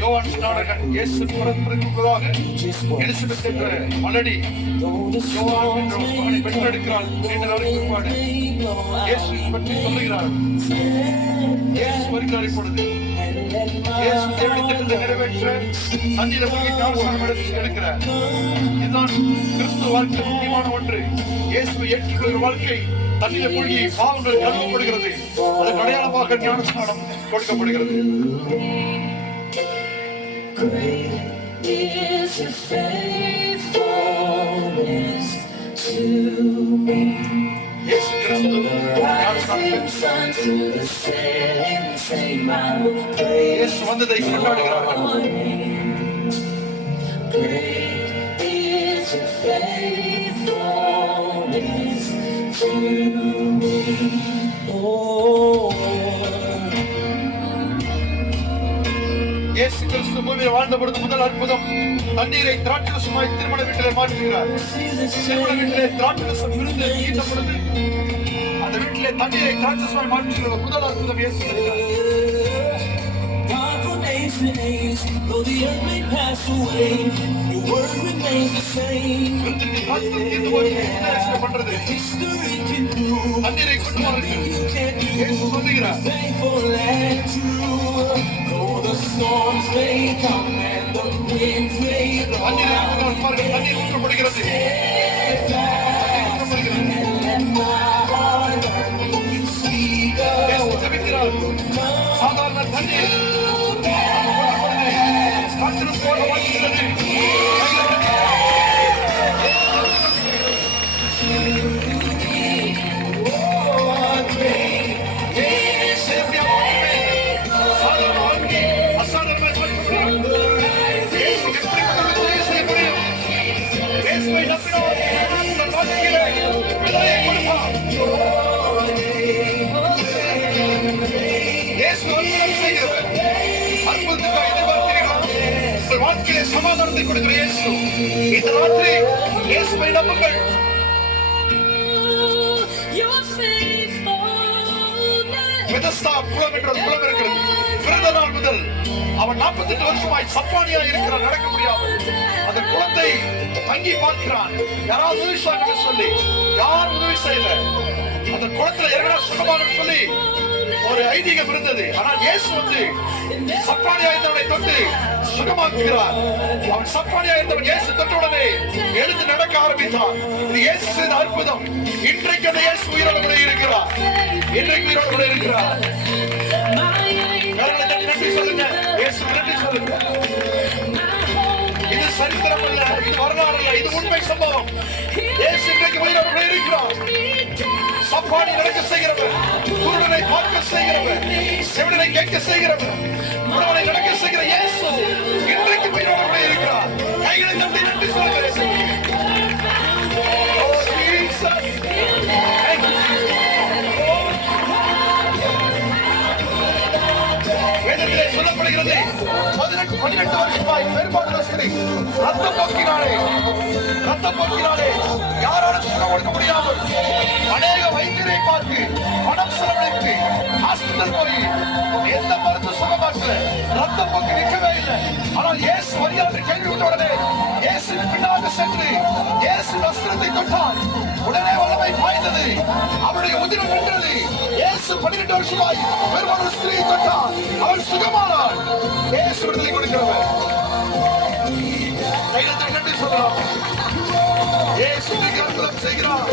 யோவான் ஸ்நானகன் இயேசு பிறப்பதற்குள்ளாக எலிசபெத் என்ற மலடி யோவான் என்ற மகனை பெற்றெடுக்கிறாள். 2 நாளுக்கு பிற்பாடு இயேசு பற்றி சொல்லுகிறார். இயேசு வருகிறார். இப்பொழுது இயேசு தேவனுடைய திட்டத்தை நிறைவேற்ற தண்ணீரை மூழ்கி ஞானஸ்நானம் எடுக்கிறார். இதுதான் கிறிஸ்துவ வாழ்க்கை முக்கியமான ஒன்று. இயேசுவை ஏற்றுக்கொள்கிற வாழ்க்கை தண்ணீரை மூழ்கி பாவங்கள் கழுவப்படுகிறது. அதற்கு அடையாளமாக ஞானஸ்நானம் கொடுக்கப்படுகிறது. இயேசு கிறிஸ்து இயேசு வந்ததை கொண்டாடுகிறார்கள். இயேசு கிறிஸ்து பூமியில் வாழ்ந்த பொழுது முதல் அற்புதம் தண்ணீரை திராட்சரசமாய் திருமண வீட்டிலே மாற்றுகிறார். திருமண வீட்டிலே திராட்சரசம் விருந்து ஈட்ட பொழுது அந்த வீட்டிலே தண்ணீரை திராட்சரசமாய் மாற்றுகிற முதல் அற்புதம் இயேசு செய்கிறார். Though the earth may pass away, your word remains the same. History can prove you can't do faithful and true. Though the storms may come and the winds may blow, and let my heart learn when you speak a word. சாதாரண தண்ணீர் காற்றில் போல வாழ்கிறது. வாழ்க்கையிலே சமாதானத்தை கொடுக்கிற இயேசு. இந்த ராத்திரி இயேசுவை நம்புங்கள். பெதஸ்தா குளம் என்ற குளம் இருக்கிறது. பிறந்த நாள் முதல் அவன் 48 வருஷமாய் சப்பானியா இருக்கிறான், நடக்க முடியாமல். அந்த குளத்தை தங்கி பார்க்கிறான். யாராவது உதவி செய்ய சொல்லி யாரும் உதவி செய்யல. அந்த குளத்துல இறங்கினா சுகமாக சொல்லி ஒரு ஐதீகம் இருந்தது. ஆனால் இயேசு வந்து சப்பானியா இருந்தவனை தொட்டு சுகமாக்குகிறார். அவன் சப்பானியா இருந்தவன் இயேசு தொட்டவுடனே எழுந்து நடக்க ஆரம்பித்தான். இது இயேசு செய்த அற்புதம். இன்றைக்கு அந்த இயேசு உயிரோடு இருக்கிறார். இன்றைக்கு உயிரோடு இருக்கிறார். நன்றி சொல்லுங்க. இயேசு நன்றி சொல்லுங்க. இது சரித்திரம் அல்ல, இது வரலாறு அல்ல, இது உண்மை சம்பவம். இயேசு இன்றைக்கு உயிரோடு இருக்கிறார். சப்பானி நடக்க செய்கிறவர், குருடனை பார்க்க செய்கிறவர், செவிடனை கேட்க செய்கிறவர், உணவனை நடக்க செய்கிற இயேசு இன்றைக்கு உயிரோடு இருக்கிறார். கைகளை தட்டி நன்றி சொல்லுகிறேன். வேதத்திலே சொல்லப்படுகிறது 18 வருஷமாய் பெரும்பாலான ஸ்திரீ ரத்தம் போக்கினாலே யாராலும் சுகம் கொடுக்க முடியாமல் அநேக வைத்தியரை பார்த்து பணம் செலவழித்து ஹாஸ்பிட்டல் போய் எந்த மருந்து சுகமாக்கல, ரத்தம் போக்கு நிற்கவே இல்லை. ஆனால் இயேசு மரியாதை கேள்வி விட்டவுடனே இயேசு பின்னாக சென்று இயேசு வஸ்திரத்தை தொட்டான். உடனே வல்லமை பாய்ந்தது, அவருடைய உதிரம் நின்றது. இயேசு 12 வருஷமாய் பெரும்பாலான ஸ்திரீயை தொட்டான், அவள் சுகமானாள். இயேசு விடுதலை கொடுக்கிறவர். நன்றி சொல்லலாம். இயேசு அற்புதம் செய்கிறார்.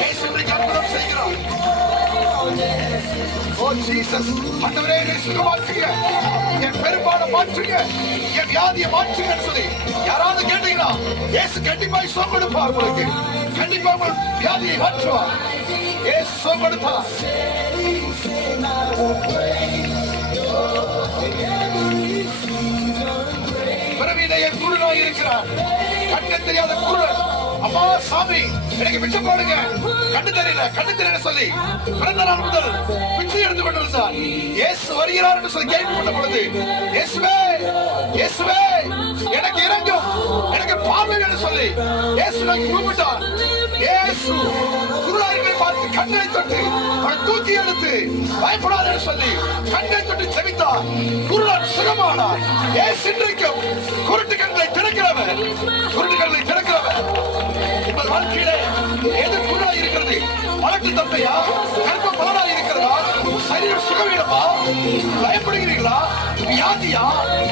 இயேசு அற்புதம் செய்கிறார். ஓ ஜீசஸ், ஆண்டவரே என்னை சுகமாக்குங்க, என் பெரும்பாலும் மாற்றுங்க, என் வியாதியை மாற்றுங்கன்னு சொல்லி யாராவது கேட்டீங்கன்னா இயேசு கண்டிப்பாய் சுகம் கொடுப்பார். உங்களுக்கு கண்டிப்பா உங்கள் வியாதியை மாற்றுவார். இயேசு சுகம் கொடுத்தார். பிறவியிலேயே குருடாய் இருக்கிறார், கண்ணு தெரியாத குருடன். அம்மா சாமி எனக்கு பிச்சை போடுங்க, கண்ணு தெரியல சொல்லி பிறந்த நாள் முதல் பிச்சை எடுத்து கொண்டிருந்தார். இயேசு வருகிறார் என்று சொல்லி கேள்விப்பட்ட பொழுது இயேசுவே எனக்கு இறங்கும், எனக்கு பார்வைன்னு சொல்லி இயேசு கூப்பிட்டார். இயேசு குருடாய்களை பார்த்து கண்ணை தொட்டு அவனை தூக்கி எடுத்து பயப்படாதன்னு சொல்லி கண்ணை தொட்டு செவித்தார். குருடன் சுகமானார். இயேசு இன்றைக்கும் குருட்டு கண்களை திறக்கிறவர், குருட்டு கண்களை திறக்கிறவர். உங்கள் வாழ்க்கையிலே எது குருடாய் இருக்கிறது? மலட்டு தந்தையா? கர்ப்பம் பாலாய் இருக்கிறதா? சரீரம் சுகவீனமா? பயப்படுகிறீர்களா? வியாதியா?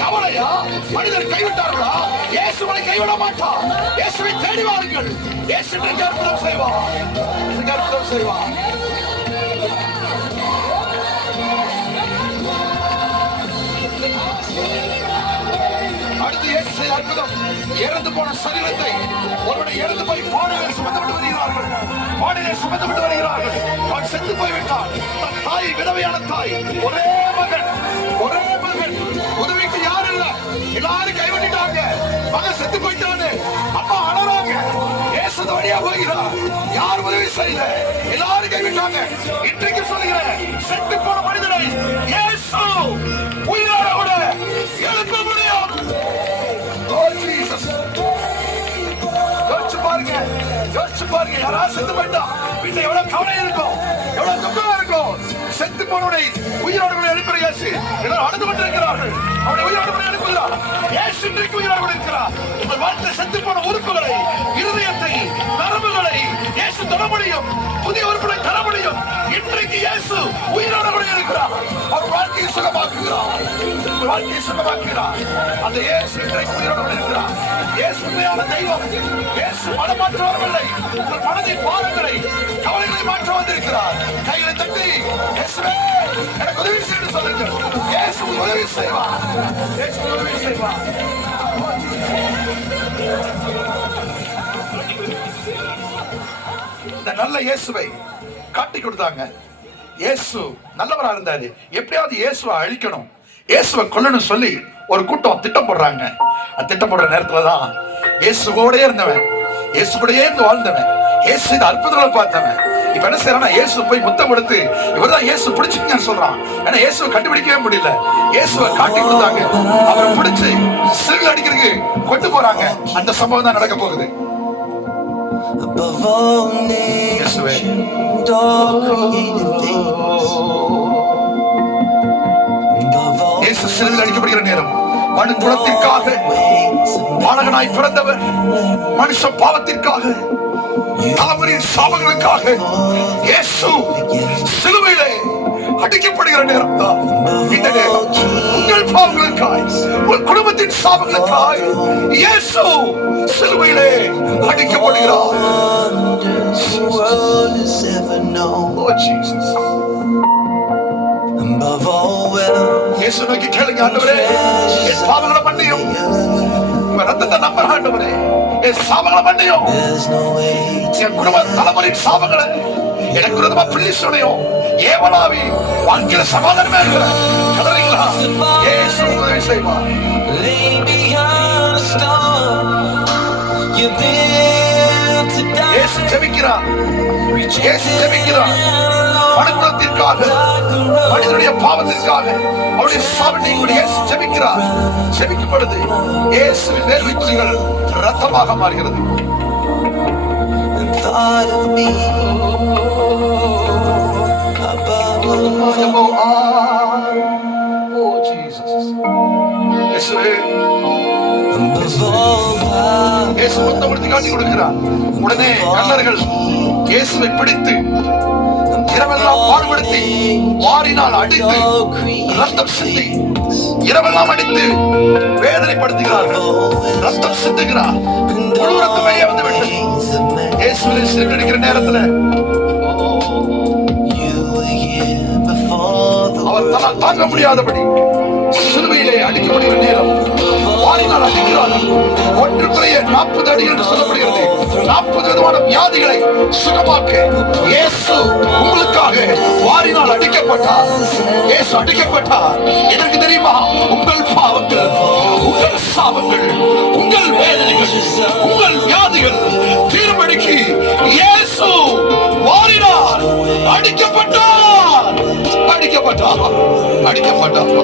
கவலையா? மனிதர் கைவிட்டார்களா? இயேசுவை கைவிட மாட்டார். இயேசுவை தேடி வாருங்கள். இயேசு அற்புதம் செய்வார். அற்புதம் செய்வார். அடுத்து இயேசு செய்த அற்புதம், இறந்து போன சரீரத்தை ஒருவனை இறந்து போய் பாடையை சுமந்து வருகிறார்கள். பாடையை சுமந்து வருகிறார்கள். அவன் செத்து போய்விட்டான். தன் தாய், விதவையான தாய், ஒரே மகன், ஒரே மகன், உதவிக்கு யாரும் இல்ல, எல்லாரும் கைவிட்டாங்க. மகன் செத்து போயிட்டான்னு அம்மா அழறாங்க. இயேசு வழியா போகிறார். யார் உதவி செய்யல, எல்லாரும் கைவிட்டாங்க. இன்றைக்கு சொல்லுகிறேன், செத்து போன மனிதனை இயேசு உயிரோட எழுப்ப முடியும். யோசிச்சு பாருங்க, யோசிச்சு பாருங்க. யாராவது செத்து போயிட்டா வீட்டுல எவ்வளவு கவலை இருக்கும், எவ்வளவு துக்கம் இருக்கும். செத்து போனவனை உயிரோடு எழுப்புற இயேசு எல்லாரும் அழுது கொண்டிருக்கிறார்கள். அவனை உயிரோடு எழுப்புகிறார். இயேசு இன்றைக்கு உயிரோடு இருக்கிறார். உங்கள் வாழ்க்கையில் செத்து போன உறுப்புகளை, இருதயத்தை, நரம்புகளை இயேசு தர முடியும். புதிய உறுப்புகளை தர முடியும். இன்றைக்கு இயேசு உயிரோடு இருக்கிறார். அவர் வாழ்க்கையை சுகமாக்குகிறார். வாழ்க்கையை சுகமாக்குகிறார். அந்த இயேசு இன்றைக்கு உயிரோடு இருக்கிறார். இயேசு உண்மையான தெய்வம். இயேசு மனம் மாற்றவில்லை. உங்கள் மனதின் பாரங்களை, கவலைகளை மாற்ற வந்திருக்கிறார். கைகளை தட்டி இயேசுவே எனக்கு உதவி செய்து சொல்லுங்கள். இயேசு உதவி செய்வார். இயேசு உதவி செய்வார். இந்த நல்ல இயேசுவை காட்டி கொடுத்தாங்க. இயேசு நல்லவரா இருந்தாரு. எப்படியாவது இயேசுவை அழிக்கணும், இயேசுவை கொல்லணும் சொல்லி ஒரு கூட்டம் திட்டம் போடுறாங்க. அந்த திட்டம் போடுற நேரத்துலதான் இயேசு கூடயே இருந்தவன், இயேசு கூடயே இருந்து வாழ்ந்தவன், இயேசு இந்த அற்புதங்களை பார்த்தவன் இப்ப என்ன செய்யறான்? இயேசு போய் முத்தம் கொடுத்து இவர்தான் இயேசு பிடிச்சிங்கன்னு சொல்றான். ஏன்னா இயேசுவை கண்டுபிடிக்கவே முடியல. இயேசுவை காட்டி கொடுத்தாங்க. அவரை பிடிச்சு சிறுகள் அடிக்கிறதுக்கு கொண்டு போறாங்க. அந்த சம்பவம் தான் நடக்க போகுது. இயேசு சிறுகள் அடிக்கப்படுகிற நேரம், மனு குலத்திற்காக பாலகனாய் பிறந்தவர், மனுஷ பாவத்திற்காக, தலைமுறையின் சாபங்களுக்காக இயேசு சிலுவையிலே அடிக்கப்படுகிற நேரம் தான் இந்த நேரம். உங்கள் பாவங்களுக்காய், உங்கள் குடும்பத்தின் சாபங்களுக்காய் இயேசு சிலுவையிலே அடிக்கப்படுகிறார். இயேசு நோக்கி கேளுங்க, ஆண்டவரே என் பாவங்களை மன்னியும். உங்க ரத்தத்தை நம்புற ஆண்டவரே என் சாபங்களை மன்னியும். என் குடும்ப தலைமுறையின் சாபங்களை, எனக்கு விரோதமா பிள்ளை சொன்னையும் ஏவலாவி வாழ்க்கையில சமாதானமே இருக்கிற கதறீங்களா? இயேசு உதவி செய்வார். இயேசு ஜெபிக்கிறார். இயேசு ஜெபிக்கிறார். மனுக்குலத்திற்காக, மனிதனுடைய பாவத்திற்காக, அவருடைய சாபத்தை இயேசு ஜெபிக்கிறார். ஜெபிக்கும் பொழுது இயேசுவின் வேர்வைத்துளிகள் ரத்தமாக மாறுகிறது. இயேசு முத்தம் காட்டி கொடுக்கிறார். உடனே கள்ளர்கள் இயேசுவை பிடித்து இரவெல்லாம் பாடுபடுத்தி வாரினால் அடித்து ரத்தம் சிந்தி, இரவெல்லாம் அடித்து வேதனைப்படுத்துகிறார்கள். ரத்தம் சிந்துகிறார். முழு ரத்தமே வந்து விட்டது. இயேசுவை சிறுகடிக்கிற நேரத்தில் அவர் தன்னால் தாங்க முடியாதபடி சிலுவையிலே அடிக்கப்படுகிற நேரம் வாரினால் அடிக்கிறார்கள். ஒன்று குறைய 40 அடி என்று சொல்லப்படுகிறது. 40 விதமான வியாதிகளை சுகமாக்க இயேசு உங்களுக்காக வாரினால் அடிக்கப்பட்டார். இயேசு அடிக்கப்பட்டார். எனக்கு தெரியுமா? உங்கள் பாவங்கள், உங்கள் சாபங்கள், உங்கள் வேதனைகள், உங்கள் வியாதிகள் தீர்மடிக்கு இயேசு வாரினால் அடிக்கப்பட்டார். அடிக்கப்பட்டார். அடிக்கப்பட்டார்.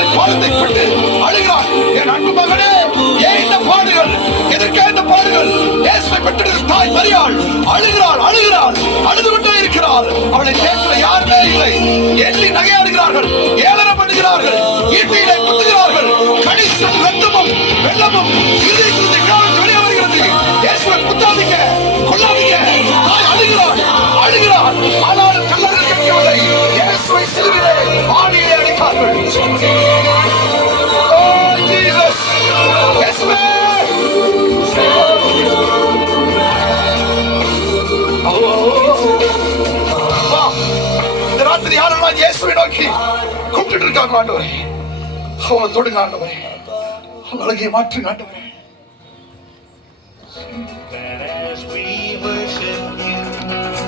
இயேசு பாதத்தை பட்டு அழுகிறார். என் அன்பு மகனே, ஏன் இந்த பாடுகள்? எதற்காக இந்த பாடுகள்? இயேசுவை பெற்றெடுத்த தாய் மரியாள் அழுகிறாள், அழுகிறாள், அழுது கொண்டே இருக்கிறாள். அவளை கேட்கிற யாருமே இல்லை. எள்ளி நகையாடுகிறார்கள், ஏளனம் பண்ணுகிறார்கள், ஈட்டியிலே குத்துகிறார்கள். கணிசம் ரத்தமும் வெள்ளமும் இருதயத்திலிருந்து விழாவிட்டு வெளியே வருகிறது. இயேசுவை குத்தாதீங்க, கொல்லாதீங்க. தாய் அழுகிறாள், அழுகிறாள். ஆனாலும் கல்லறை கேட்கவில்லை. இயேசுவை சிலுவையிலே ஆணியிலே அடித்தார்கள். இந்த ராத்திரி யாரெல்லாம் இயேசுவை நோக்கி கூப்பிட்டு இருக்காங்க, ஆண்டவரே அவளை தொடுங்க, ஆண்டவரே அவள் அழகிய மாற்றுங்க, ஆண்டவரே.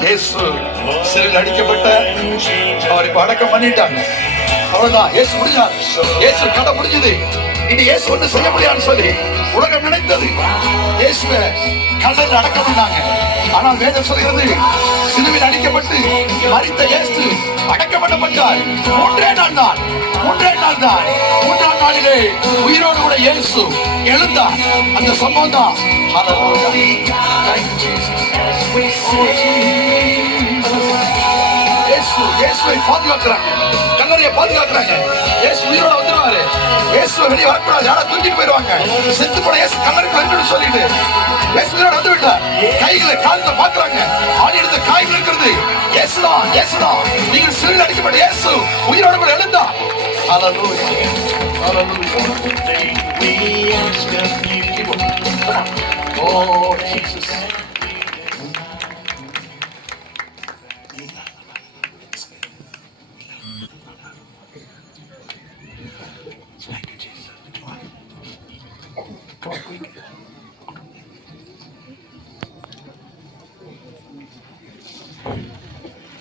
இயேசு சிறையில் அடிக்கப்பட்ட அவரை அடக்கம் பண்ணிட்டாங்க. அவ்வளவுதான், இயேசு முடிஞ்சார். இயேசு கதை முடிஞ்சது. இனி இயேசு ஒண்ணு செய்ய முடியாதுன்னு சொல்லி உலகம் நினைத்தது. இயேசுவை கல்லறையில் அடக்கம் பண்ணாங்க. ஆனால் வேதம் சொல்கிறது, சிலுவையில் அடிக்கப்பட்டு மரித்த இயேசு அடக்கம் பண்ணப்பட்டார். மூன்றாம் நாளிலே உயிரோடு கூட இயேசு எழுந்தார். அந்த சம்பவம் தான் இயேசுவை பாதுகாக்கிறாங்க, கல்லறையை பாதுகாக்கிறாங்க. இயேசு உயிரோட வந்துருவாரு. இயேசு வெளியே வரக்கூடாது, யாரா தூக்கிட்டு போயிடுவாங்க. செத்து போன இயேசு கல்லறைக்கு வந்து சொல்லிட்டு இயேசு உயிரோட வந்து விட்டார். கைகளை காலில் பாக்குறாங்க, ஆடி எடுத்த காய்கள் இருக்கிறது. இயேசுதான், இயேசுதான். நீங்கள் சிறையில் அடிக்கப்பட்ட இயேசு உயிரோட கூட எழுந்தார். ஹல்லேலூயா, ஹல்லேலூயா. ஓ Jesus. Thank you, Jesus. Come on, quick.